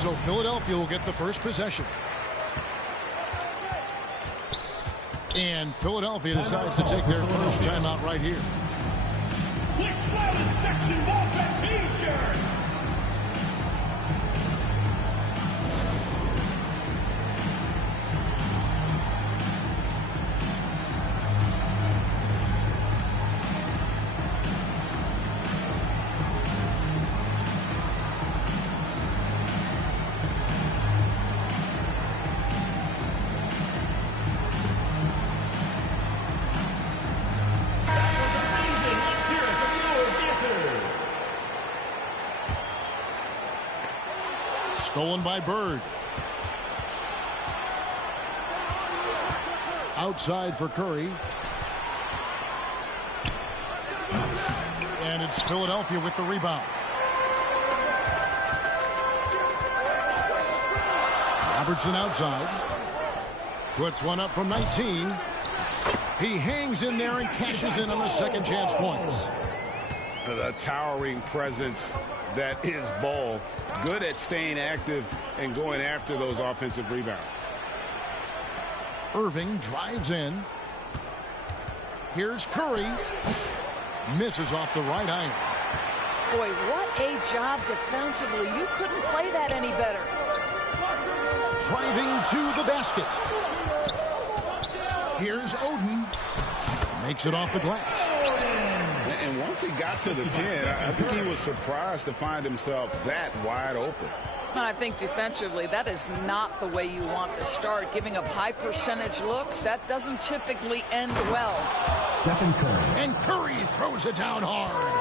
So Philadelphia will get the first possession. And Philadelphia decides to take their first timeout right here. Which loudest section wants a t-shirt? Stolen by Bird. Outside for Curry. And it's Philadelphia with the rebound. Robertson outside. Puts one up from 19. He hangs in there and cashes in on the second chance points. The towering presence that is Ball. Good at staying active and going after those offensive rebounds. Irving drives in. Here's Curry. Misses off the right iron. Boy, what a job defensively. You couldn't play that any better. Driving to the basket. Here's Oden. Makes it off the glass. And once he got to the 10, I think he was surprised to find himself that wide open. I think defensively, that is not the way you want to start. Giving up high percentage looks, that doesn't typically end well. Stephen Curry. And Curry throws it down hard.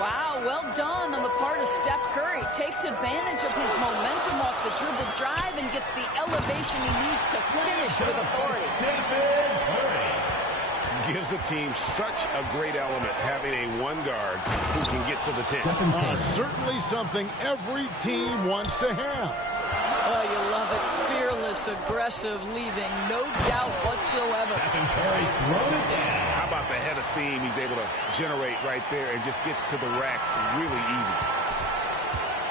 Wow, well done on the part of Steph Curry. Takes advantage of his momentum off the dribble drive and gets the elevation he needs to finish with authority. Stephen Curry. Gives the team such a great element having a one guard who can get to the 10. Certainly something every team wants to have. Oh, you love it. Fearless, aggressive, leaving no doubt whatsoever. Stephen Curry throwing it down. How about the head of steam he's able to generate right there and just gets to the rack really easy.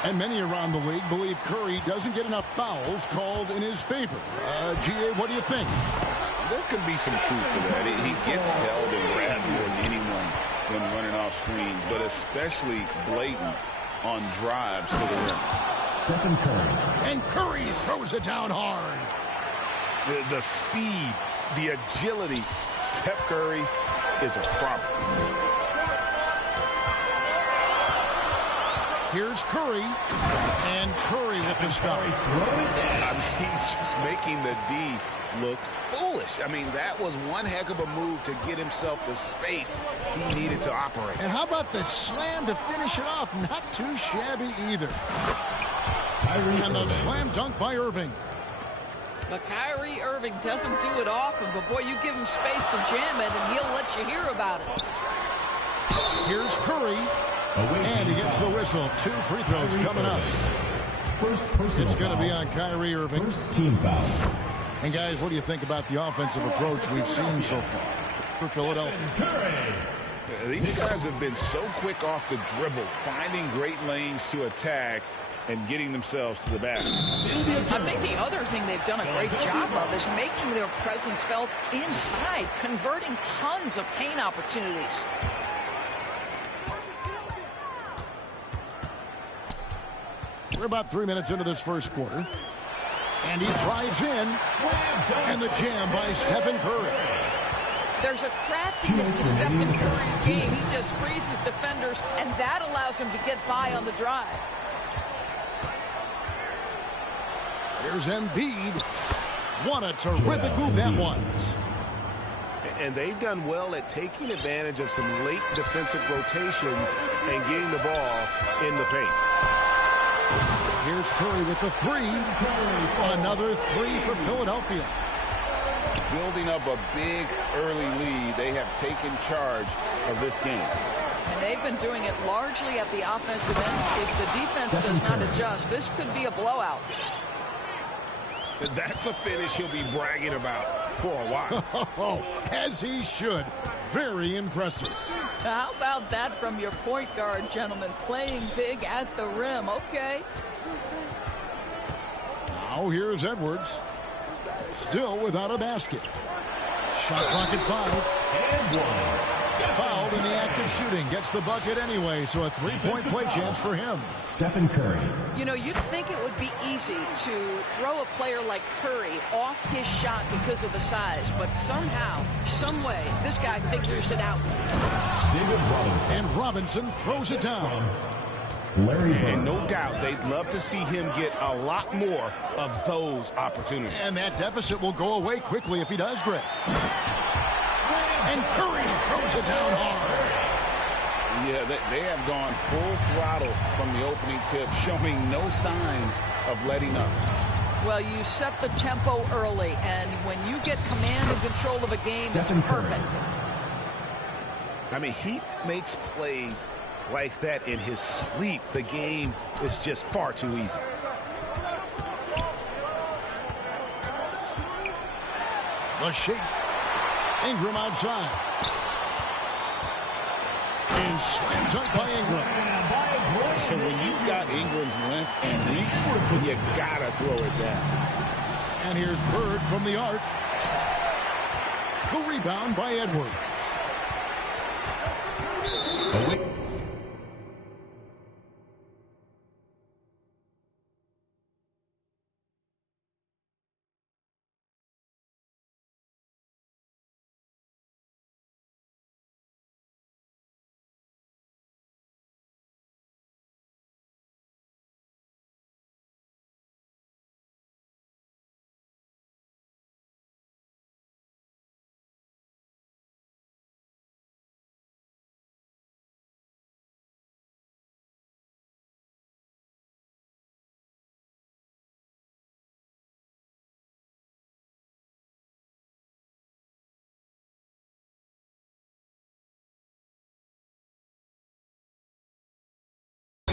And many around the league believe Curry doesn't get enough fouls called in his favor. GA, what do you think? There could be some truth to that. He gets held and grabbed more than anyone when running off screens, but especially blatant on drives to the rim. Stephen Curry. And Curry throws it down hard. The speed, the agility. Steph Curry is a problem. Here's Curry. And Curry with the stop. He's just making the D look foolish. I mean, that was one heck of a move to get himself the space he needed to operate. And how about the slam to finish it off? Not too shabby either. And the slam dunk by Irving. But Kyrie Irving doesn't do it often, but boy, you give him space to jam it and he'll let you hear about it. Here's Curry. And he gets the whistle. 2 free throws coming up. It's going to be on Kyrie Irving. First team foul. And guys, what do you think about the offensive approach we've seen so far for Philadelphia? These guys have been so quick off the dribble, finding great lanes to attack and getting themselves to the basket. I think the other thing they've done a great job of is making their presence felt inside, converting tons of paint opportunities. We're about 3 minutes into this first quarter. And he drives in. And the jam by Stephen Curry. There's a craftiness to Stephen Curry's game. He just frees his defenders, and that allows him to get by on the drive. Here's Embiid. What a terrific move that was. And they've done well at taking advantage of some late defensive rotations and getting the ball in the paint. Here's Curry with the 3. Another 3 for Philadelphia. Building up a big early lead, they have taken charge of this game. And they've been doing it largely at the offensive end. If the defense does not adjust, this could be a blowout. That's a finish he'll be bragging about for a while. As he should. Very impressive. How about that from your point guard, gentlemen? Playing big at the rim. Okay. Now here's Edwards. Still without a basket. Shot clock at 5. And one. Fouled in the act of shooting. Gets the bucket anyway, so a three-point play chance for him. Stephen Curry. You know, you'd think it would be easy to throw a player like Curry off his shot because of the size, but somehow, some way, this guy figures it out. David Robinson. And Robinson throws it down. Larry Bird. And no doubt they'd love to see him get a lot more of those opportunities. And that deficit will go away quickly if he does, Greg. And Curry throws it down hard. Yeah, they have gone full throttle from the opening tip, showing no signs of letting up. Well, you set the tempo early, and when you get command and control of a game, Stephen it's perfect. Curry. I mean, he makes plays like that in his sleep. The game is just far too easy. The shake. Ingram outside. And slam dunk by Ingram. And when you've got Ingram's length and reach, you gotta throw it down. And here's Bird from the arc. The rebound by Edwards.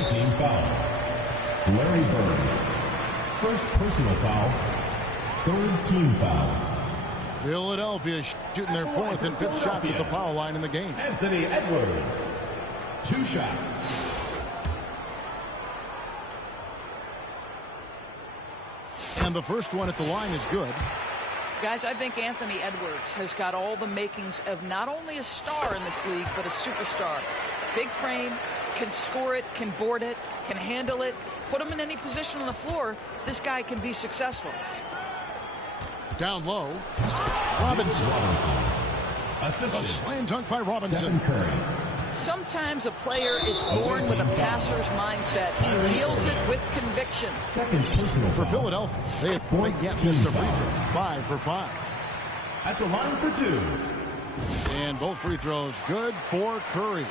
Team foul. Larry Bird. First personal foul. Third team foul. Philadelphia shooting their fourth and fifth shots at the foul line in the game. Anthony Edwards. 2 shots. And the first one at the line is good. Guys, I think Anthony Edwards has got all the makings of not only a star in this league, but a superstar. Big frame, can score it, can board it, can handle it, put him in any position on the floor. This guy can be successful. Down low. Robinson. A Assisted. slam dunk by Robinson. Stephen Curry. Sometimes a player is born with a passer's mindset. He deals it with conviction. Second personal For foul. Philadelphia, they have yet missed a free throw. 5 for 5. At the line for 2. And both free throws good for Curry.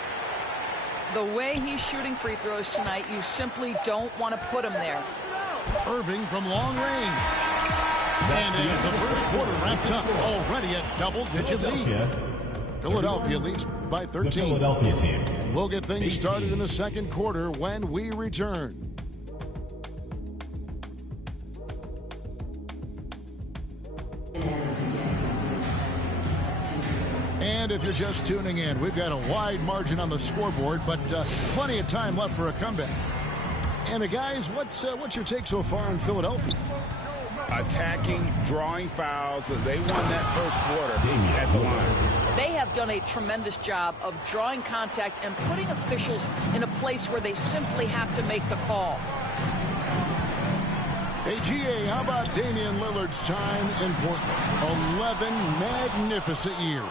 The way he's shooting free throws tonight, you simply don't want to put him there. Irving from long range. And as the first quarter wraps up, already a double-digit lead. Philadelphia leads by 13. The Philadelphia team. We'll get things started in the second quarter when we return. And if you're just tuning in, we've got a wide margin on the scoreboard, but plenty of time left for a comeback. And guys, what's your take so far in Philadelphia? Attacking, drawing fouls. They won that first quarter at the line. They have done a tremendous job of drawing contact and putting officials in a place where they simply have to make the call. Hey, GA, how about Damian Lillard's time in Portland? 11 magnificent years.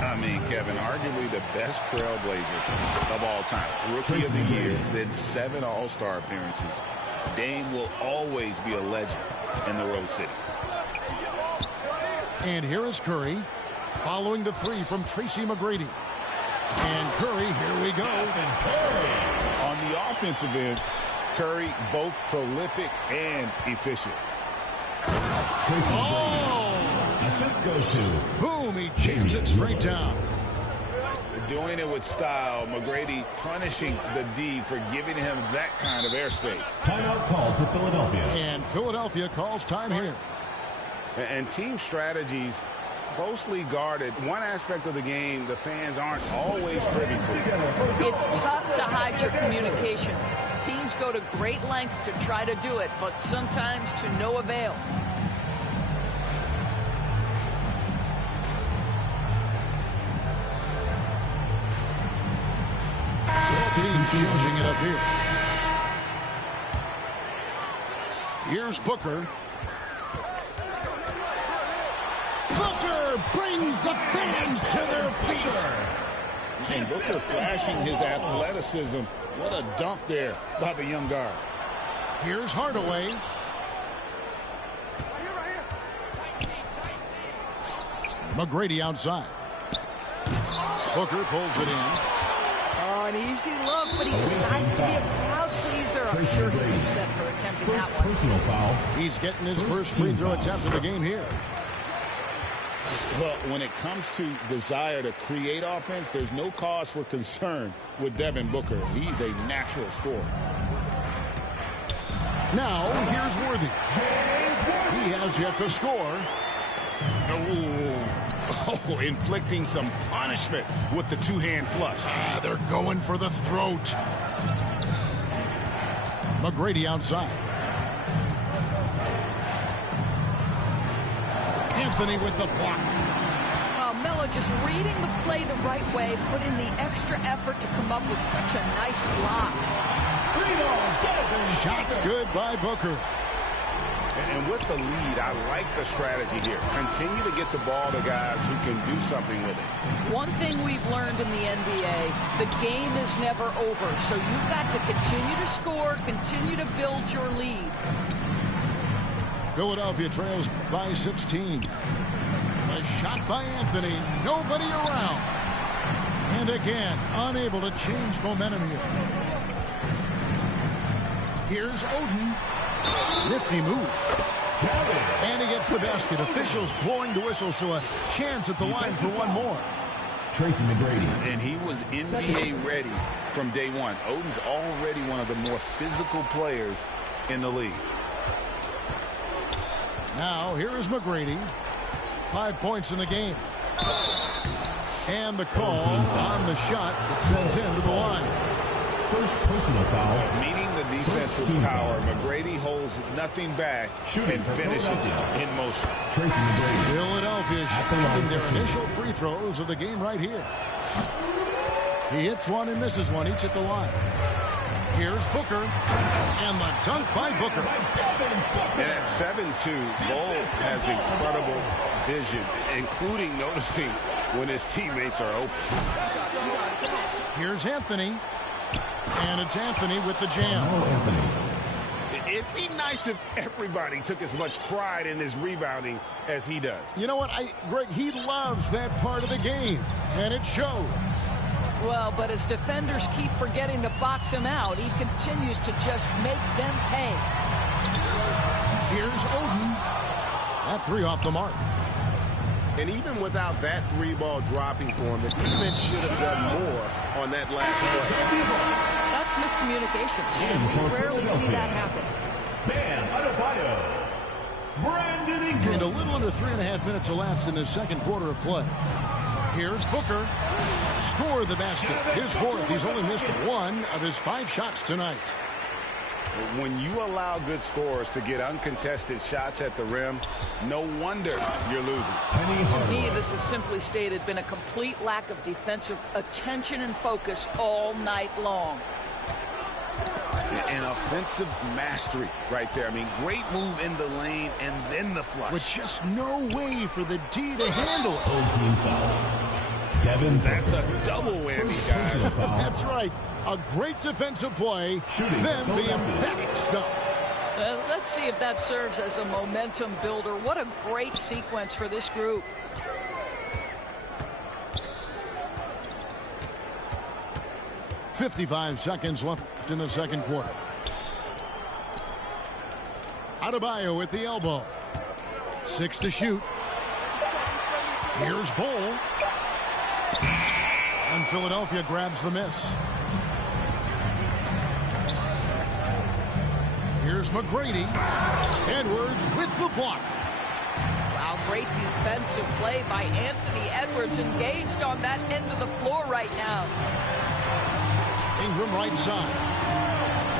I mean, Kevin, arguably the best trailblazer of all time. Rookie of the year, then 7 All-Star appearances. Dame will always be a legend in the Rose City. And here is Curry, following the 3 from Tracy McGrady. And Curry, here we go. On the offensive end, Curry both prolific and efficient. Assist goes to. Boom, he jams it straight down. Doing it with style. McGrady punishing the D for giving him that kind of airspace. Timeout called for Philadelphia. And Philadelphia calls time here. And team strategies closely guarded. One aspect of the game the fans aren't always privy to. It's tough to hide your communications. Teams go to great lengths to try to do it, but sometimes to no avail. Team's changing it up here. Here's Booker. Booker brings the fans to their feet. And Booker flashing his athleticism. What a dunk there by the young guard. Here's Hardaway. McGrady outside. Booker pulls it in. Oh, an easy look, but he decides to be a crowd pleaser. I'm sure he's upset for attempting that one. Personal foul. He's getting his first free throw attempt of the game here. Well, when it comes to desire to create offense, there's no cause for concern with Devin Booker. He's a natural scorer. Now, here's Worthy. He has yet to score. Oh, inflicting some punishment with the two-hand flush. They're going for the throat. McGrady outside. Anthony with the block. Melo just reading the play the right way, put in the extra effort to come up with such a nice block. Shots good by Booker. And with the lead, I like the strategy here. Continue to get the ball to guys who can do something with it. One thing we've learned in the NBA, the game is never over. So you've got to continue to score, continue to build your lead. Philadelphia trails by 16. A shot by Anthony. Nobody around. And again, unable to change momentum here. Here's Oden. Nifty move. And he gets the basket. Officials blowing the whistle, so a chance at the line for one more. Tracy McGrady. And he was NBA ready from day one. Oden's already one of the more physical players in the league. Now, here is McGrady. 5 points in the game. And the call on the shot that sends him to the line. First personal foul. Meeting the defense with power, McGrady holds nothing back and finishes in motion. Tracy McGrady. Philadelphia shooting their initial free throws of the game right here. He hits one and misses one, each at the line. Here's Booker, and the dunk by Booker. And at 7'2", Bull has incredible vision, including noticing when his teammates are open. Here's Anthony, and it's Anthony with the jam. It'd be nice if everybody took as much pride in his rebounding as he does. You know what, Greg, he loves that part of the game, and it shows. Well, but as defenders keep forgetting to box him out, he continues to just make them pay. Here's Oden. That three off the mark. And even without that three ball dropping for him, the defense should have done more on that last play. That's miscommunication. We rarely see that happen. And a little under 3.5 minutes elapsed in the second quarter of play. Here's Booker. Score the basket. His fourth. He's only missed one of his 5 shots tonight. When you allow good scorers to get uncontested shots at the rim, no wonder you're losing. To me, this has simply stated been a complete lack of defensive attention and focus all night long. An offensive mastery right there. I mean, great move in the lane and then the flush. With just no way for the D to handle it. Team foul. Devin. That's a double whammy, guys. That's right. A great defensive play, then the emphatic stuff. Let's see if that serves as a momentum builder. What a great sequence for this group. .55 seconds left in the second quarter. Adebayo with the elbow. 6 to shoot. Here's Bull. And Philadelphia grabs the miss. Here's McGrady. Edwards with the block. Foul great defensive play by Anthony Edwards, engaged on that end of the floor right now. Ingram right side.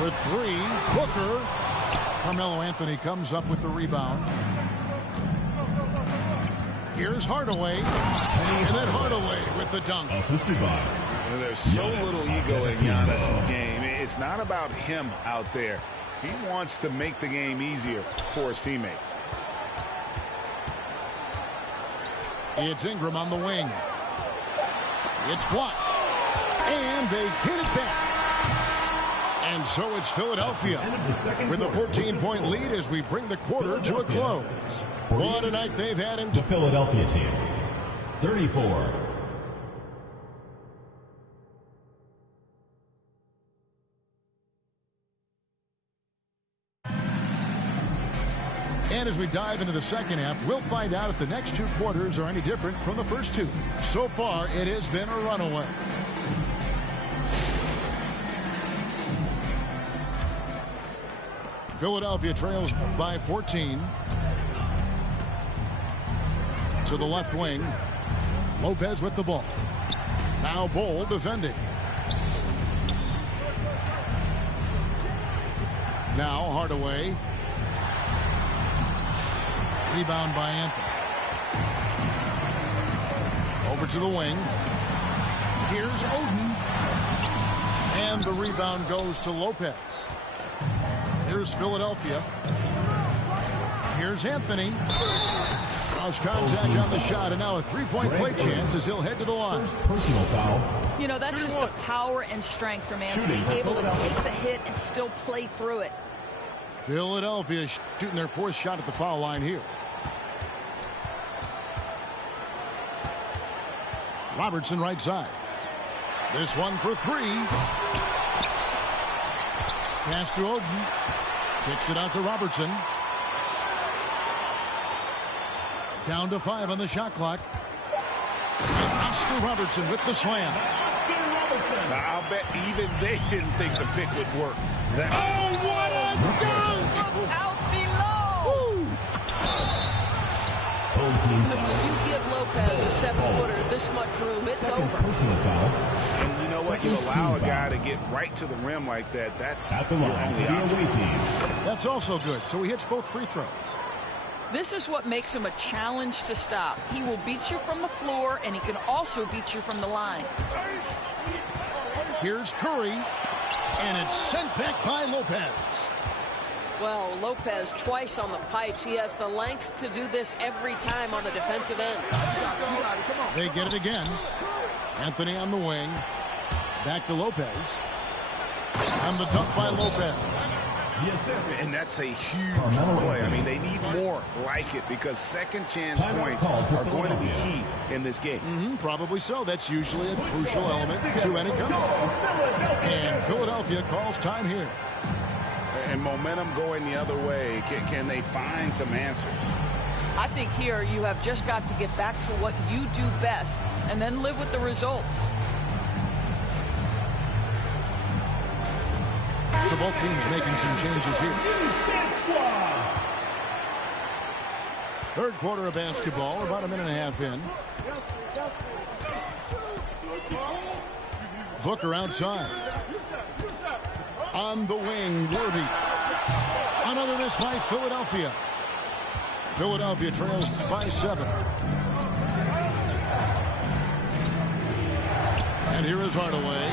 With three, Booker. Carmelo Anthony comes up with the rebound. Here's Hardaway. And then Hardaway with the dunk. Assisted by. There's so little ego in Giannis's game. It's not about him out there. He wants to make the game easier for his teammates. It's Ingram on the wing. It's blocked. And they get it back. And so it's Philadelphia with a 14-point lead as we bring the quarter to a close. What a night they've had in the Philadelphia team. 34. And as we dive into the second half, we'll find out if the next two quarters are any different from the first two. So far, it has been a runaway. Philadelphia trails by 14. To the left wing. Lopez with the ball. Now Bol defending. Now Hardaway. Rebound by Anthony. Over to the wing. Here's Oden. And the rebound goes to Lopez. Here's Philadelphia. Here's Anthony. Cross contact on the shot, and now a three-point play chance as he'll head to the line. Personal foul. You know, that's just the power and strength from Anthony, able to take the hit and still play through it. Philadelphia shooting their fourth shot at the foul line here. Robertson right side. This one for three. Pass to Oden. Kicks it out to Robertson. Down to 5 on the shot clock. And Oscar Robertson with the slam. I'll bet even they didn't think the pick would work. Oh, what a dunk! Look out below! When you give Lopez a 7-footer this much room, it's over. Personal foul. And you know what? You allow a guy to get right to the rim like that. That's at the line for the away team. That's also good. So he hits both free throws. This is what makes him a challenge to stop. He will beat you from the floor, and he can also beat you from the line. Here's Curry, and it's sent back by Lopez. Well, Lopez twice on the pipes. He has the length to do this every time on the defensive end. They get it again. Anthony on the wing. Back to Lopez. And the dunk by Lopez. And that's a huge play. I mean, they need more like it because second chance points are going to be key in this game. Probably so. That's usually a crucial element to any comeback. And Philadelphia calls time here. And momentum going the other way. Can they find some answers? I think here you have just got to get back to what you do best and then live with the results. So both teams making some changes here. Third quarter of basketball. We're about a minute and a half in. Booker outside. On the wing, Worthy. Another miss by Philadelphia. Philadelphia trails by 7. And here is Hardaway.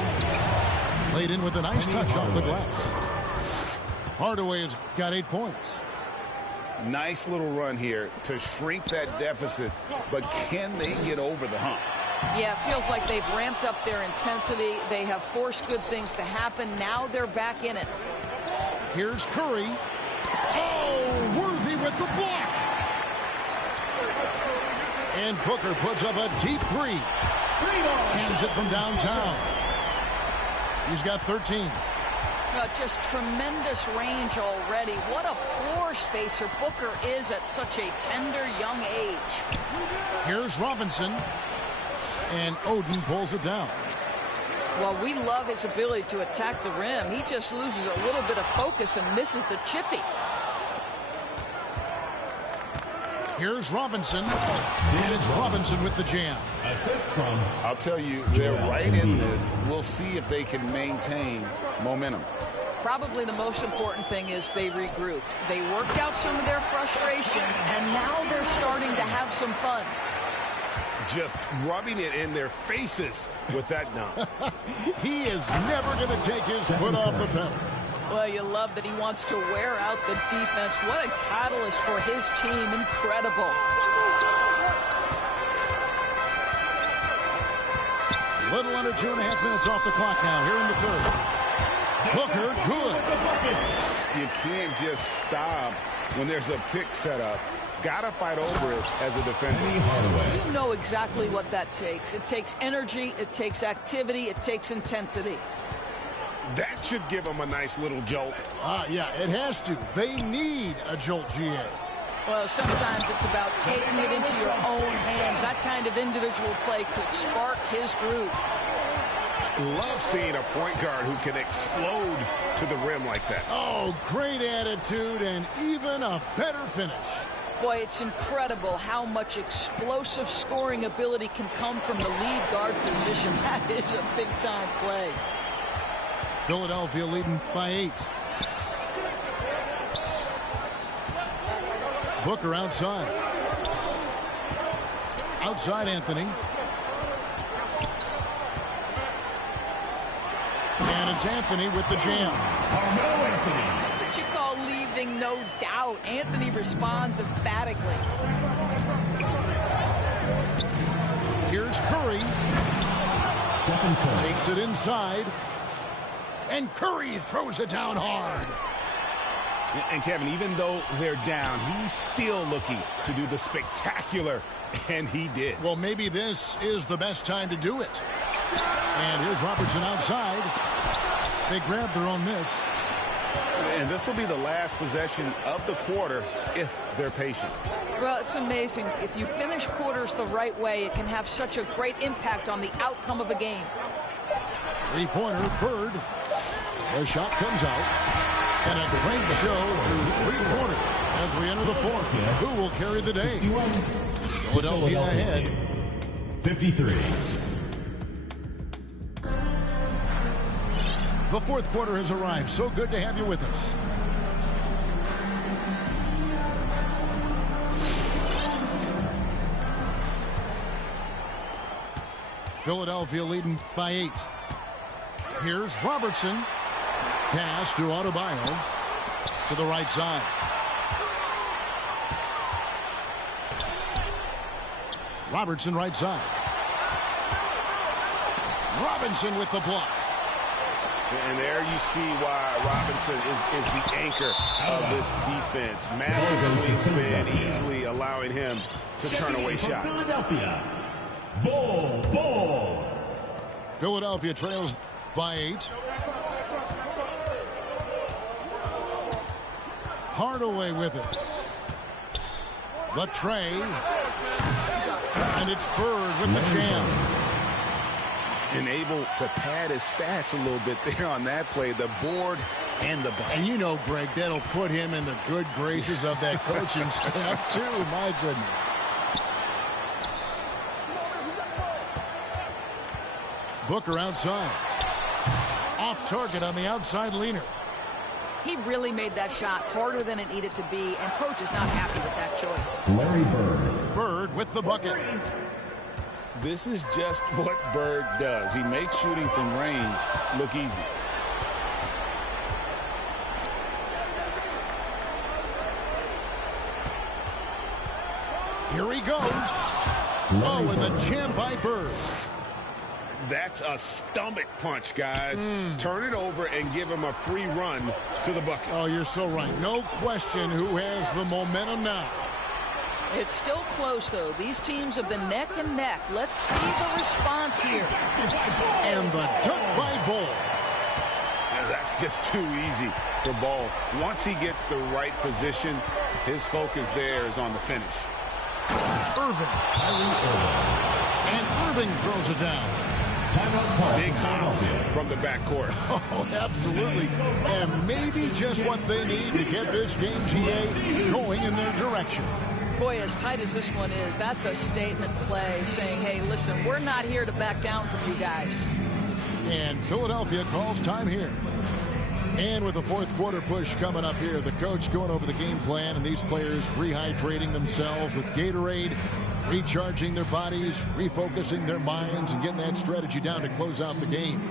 Laid in with a nice touch off the glass. Hardaway has got 8 points. Nice little run here to shrink that deficit, but can they get over the hump? Yeah, it feels like they've ramped up their intensity. They have forced good things to happen. Now they're back in it. Here's Curry. Oh, Worthy with the block. And Booker puts up a deep 3. Cans it from downtown. He's got 13. Just tremendous range already. What a floor spacer Booker is at such a tender young age. Here's Robinson. And Oden pulls it down. Well, we love his ability to attack the rim. He just loses a little bit of focus and misses the chippy. Here's Robinson. And it's Robinson with the jam. Assist from. I'll tell you, they're right in this. We'll see if they can maintain momentum. Probably the most important thing is they regrouped. They worked out some of their frustrations, and now they're starting to have some fun. Just rubbing it in their faces with that dunk. He is never going to take his foot off the pedal. Well, you love that he wants to wear out the defense. What a catalyst for his team. Incredible. A little under 2.5 minutes off the clock now here in the third. Booker, good. You can't just stop when there's a pick set up. Gotta fight over it as a defender. You know exactly what that takes. It takes energy, it takes activity, it takes intensity. That should give them a nice little jolt. Yeah, it has to. They need a jolt, GA. Well, sometimes it's about taking it into your own hands. That kind of individual play could spark his group. Love seeing a point guard who can explode to the rim like that. Oh, great attitude and even a better finish. Boy, it's incredible how much explosive scoring ability can come from the lead guard position. That is a big-time play. Philadelphia leading by 8. Booker outside. Outside Anthony. And it's Anthony with the jam. That's what you call leaving no doubt. Anthony responds emphatically. Here's Curry. Stephen Curry. Takes it inside. And Curry throws it down hard. And Kevin, even though they're down, he's still looking to do the spectacular, and he did. Well, maybe this is the best time to do it. And here's Robertson outside. They grab their own miss. And this will be the last possession of the quarter if they're patient. Well, it's amazing. If you finish quarters the right way, it can have such a great impact on the outcome of a game. Three-pointer, Bird. The shot comes out. And a great show through 3 quarters as we enter the fourth. Who will carry the day? Philadelphia ahead. 53. The fourth quarter has arrived. So good to have you with us. Philadelphia leading by 8. Here's Robertson. Pass to Adebayo to the right side. Robertson right side. Robinson with the block. And there you see why Robinson is the anchor of this defense. Massive wingspan, easily allowing him to turn away shots. Philadelphia. Ball. Philadelphia trails by 8. Hardaway with it. The tray. And it's Bird with the jam. And able to pad his stats a little bit there on that play. The board and the back. And you know, Greg, that'll put him in the good graces of that coaching staff, too. My goodness. Booker outside. Off target on the outside leaner. He really made that shot harder than it needed to be, and coach is not happy with that choice. Larry Bird. Bird with the bucket. This is just what Bird does. He makes shooting from range look easy. Here he goes. Oh, and the jam by Bird. That's a stomach punch, guys. Turn it over and give him a free run to the bucket. Oh, you're so right. No question who has the momentum now. It's still close, though. These teams have been neck and neck. Let's see the response here. And the dunk by Ball. Yeah, that's just too easy for Ball. Once he gets the right position, his focus there is on the finish. Irving. And Irving throws it down. Big house from the backcourt. Oh, absolutely. And maybe just what they need to get this game, GA, going in their direction. Boy, as tight as this one is, that's a statement play saying, hey, listen, we're not here to back down from you guys. And Philadelphia calls time here. And with the fourth quarter push coming up here, the coach going over the game plan and these players rehydrating themselves with Gatorade, recharging their bodies, refocusing their minds, and getting that strategy down to close out the game.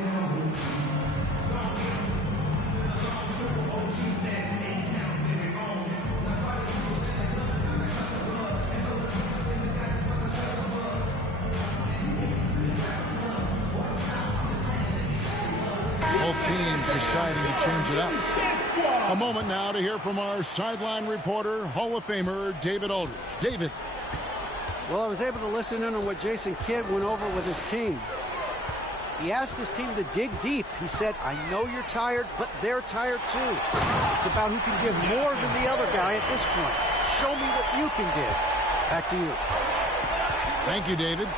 Both teams deciding to change it up. A moment now to hear from our sideline reporter, Hall of Famer David Aldridge. David. Well, I was able to listen in on what Jason Kidd went over with his team. He asked his team to dig deep. He said, I know you're tired, but they're tired too. It's about who can give more than the other guy at this point. Show me what you can give. Back to you. Thank you, David.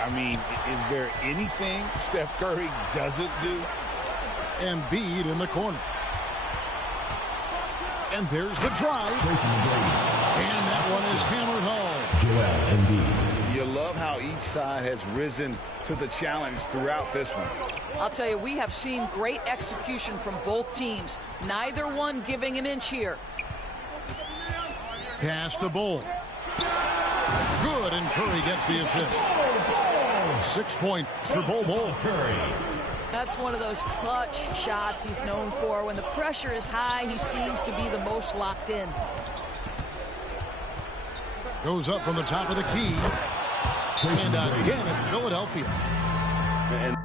I mean, is there anything Steph Curry doesn't do? Embiid in the corner. And there's the drive. And that one is hammered home. Joel Embiid. You love how each side has risen to the challenge throughout this one. I'll tell you, we have seen great execution from both teams. Neither one giving an inch here. Pass to Bull. Good, and Curry gets the assist. 6 points for Bull. Curry. That's one of those clutch shots he's known for. When the pressure is high, he seems to be the most locked in. Goes up from the top of the key. And again, it's Philadelphia. And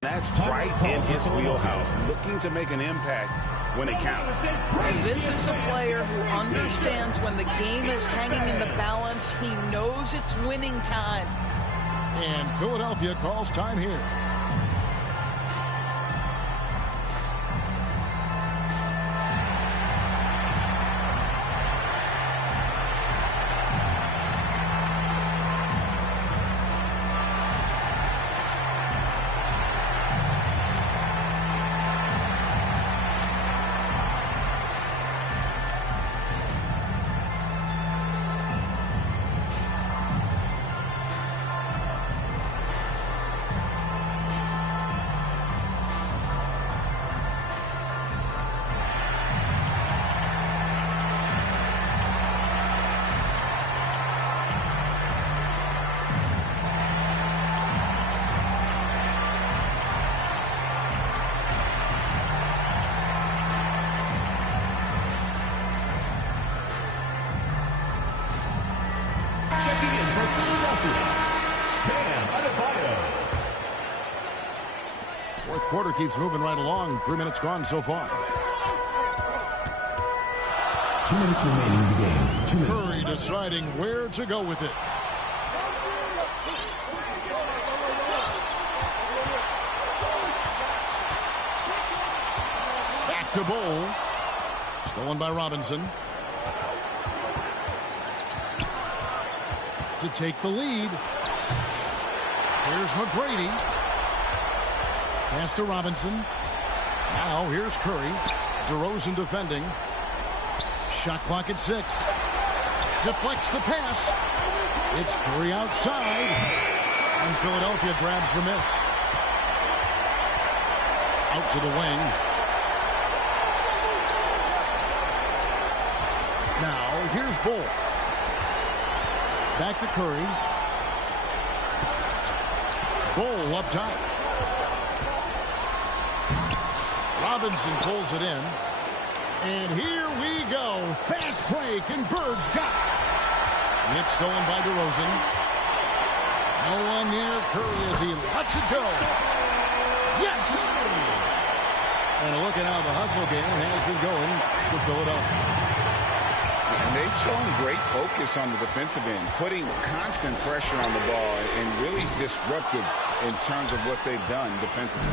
that's right in his wheelhouse, looking to make an impact when it counts. And this is a player who understands when the game is hanging in the balance. He knows it's winning time. And Philadelphia calls time here. Checking in for Philadelphia, Bam Adebayo. Fourth quarter keeps moving right along. 3 minutes gone so far. 2 minutes remaining in the game. 2 minutes. Curry deciding where to go with it. Back to Bull. Stolen by Robinson. To take the lead. Here's McGrady. Pass to Robinson. Now here's Curry. DeRozan defending. Shot clock at 6. Deflects the pass. It's Curry outside. And Philadelphia grabs the miss. Out to the wing. Now here's Bull. Back to Curry. Bull up top. Robinson pulls it in. And here we go. Fast break, and Bird's got it. It's stolen by DeRozan. No one near Curry as he lets it go. Yes! And look at how the hustle game has been going for Philadelphia. And they've shown great focus on the defensive end, putting constant pressure on the ball and really disruptive in terms of what they've done defensively.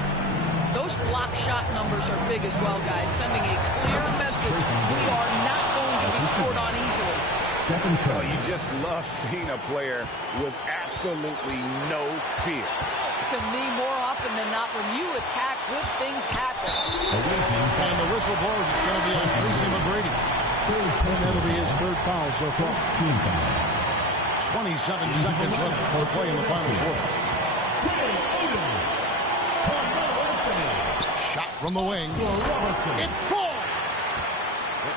Those block shot numbers are big as well, guys, sending a clear message. We are not going to be scored on easily. Stephen Curry. You just love seeing a player with absolutely no fear. to me more often than not, when you attack, good things happen. And the whistle blows. It's going to be on Tracy McGrady. And that'll be his third foul so far. 27 seconds left to play in the final quarter. Shot from the wing. It falls.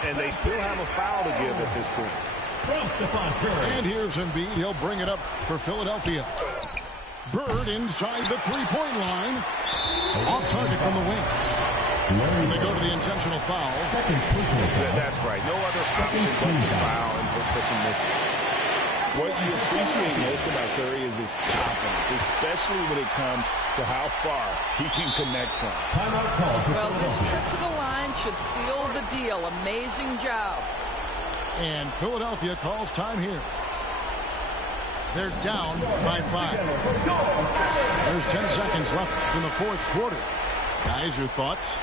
And they still have a foul to give at this point. And here's Embiid. He'll bring it up for Philadelphia. Bird inside the three-point line. Off target from the wing. And they go to the intentional foul. That's right. No other option but to foul and look for some misses. What you appreciate most about Curry is his confidence, especially when it comes to how far he can connect from. Well, this trip to the line should seal the deal. Amazing job. And Philadelphia calls time here. They're down by 5. There's 10 seconds left in the fourth quarter. Guys, your thoughts?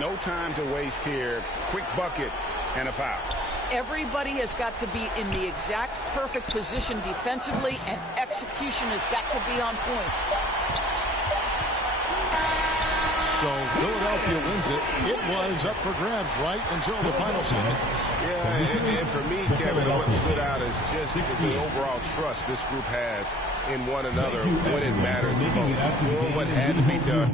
No time to waste here. Quick bucket and a foul. Everybody has got to be in the exact perfect position defensively, and execution has got to be on point. So Philadelphia wins it. It was up for grabs right until the final seconds. Yeah, and for me, Kevin, what stood out is just the overall trust this group has in one another when it matters the most. Doing what had to be done